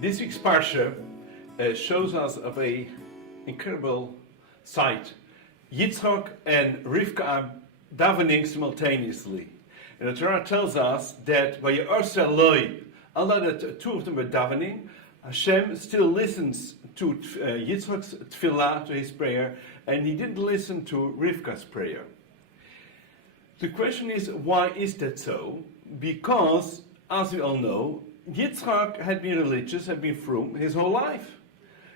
This week's Parsha shows us of a incredible sight. Yitzchak and Rivka are davening simultaneously. And the Torah tells us that by Loi, Allah, that the two of them were davening, Hashem still listens to Yitzchak's tefillah, to his prayer, and he didn't listen to Rivka's prayer. The question is, why is that so? Because, as we all know, Yitzchak had been religious, had been frum his whole life.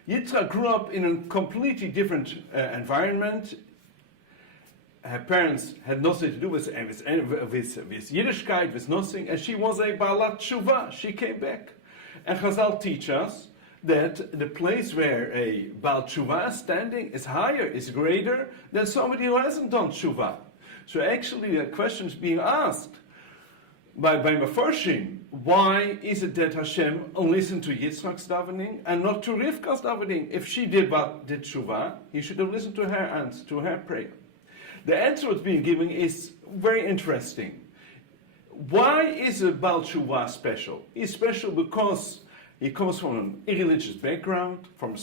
Yitzchak grew up in a completely different environment. Her parents had nothing to do with Yiddishkeit, with nothing, and she was a Baalat Tshuva. She came back. And Chazal teach us that the place where a Baal Tshuva is standing is higher, is greater than somebody who hasn't done Tshuva. So actually the question is being asked by Mefarshim, why is it that Hashem listened to Yitzchak's davening and not to Rivka's davening? If she did Tshuva, he should have listened to her and to her prayer. The answer that's being given is very interesting. Why is a Baal Tshuva special? He's special because he comes from an irreligious background, from a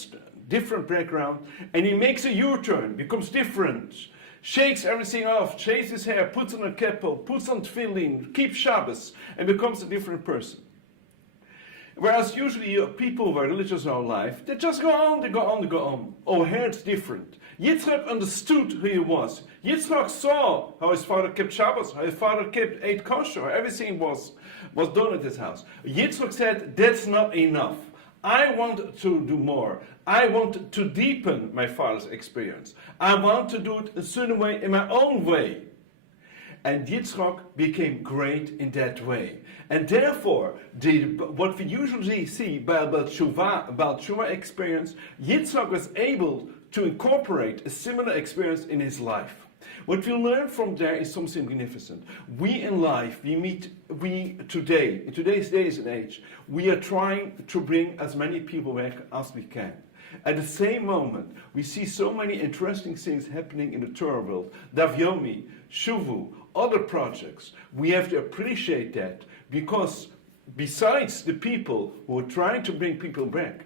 different background, and he makes a U-turn, becomes different, shakes everything off, shaves his hair, puts on a keppel, puts on tefillin, keeps Shabbos, and becomes a different person. Whereas usually people who are religious all life, they just go on, they go on, they go on. Oh, here it's different. Yitzchak understood who he was. Yitzchak saw how his father kept Shabbos, how his father ate kosher, how everything was done at his house. Yitzchak said, that's not enough. I want to do more. I want to deepen my father's experience. I want to do it a certain way, in my own way. And Yitzchak became great in that way. And therefore, what we usually see by Baal Tshuva experience, Yitzchak was able to incorporate a similar experience in his life. What we learn from there is something magnificent. We in life, we today, in today's days and age, we are trying to bring as many people back as we can. At the same moment, we see so many interesting things happening in the Torah world. Davyomi, Shuvu, other projects. We have to appreciate that because besides the people who are trying to bring people back,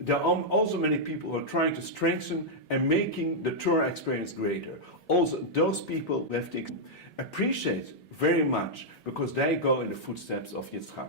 there are also many people who are trying to strengthen and making the Torah experience greater. Also, those people we have to appreciate very much because they go in the footsteps of Yitzchak.